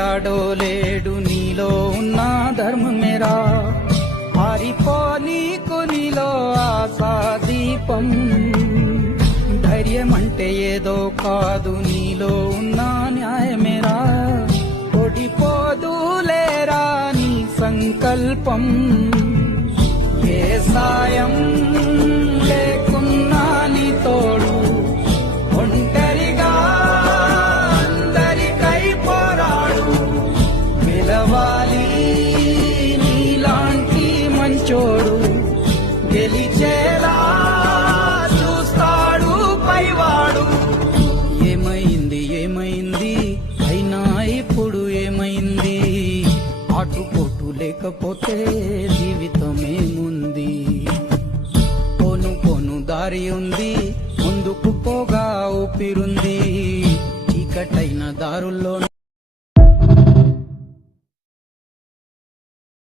పోయాడో లేడు నీలో ఉన్న ధర్మమేరా ఆరిపోనీకు నీలో ఆశా దీపం ధైర్యమంటే ఏదో కాదు నీలో ఉన్న న్యాయమేరా ఓడిపోదులేరా నీ సంకల్పం ఏ సాయం లేకున్నా నీ తోడు ఒంటరిగా అందరికై పోరాడు గెలవాలి నీలాంటి మంచోడు గెలిచేలా చూస్తాడు పైవాడు ఏమైంది ఏమైంది అయినా ఇప్పుడు ఏమైంది ఆటుపోటు లేకపోతే జీవితమేముంది పోను పోను దారి ఉంది ముందుకు పోగా ఊపిరుంది చీకటైన దారుల్లో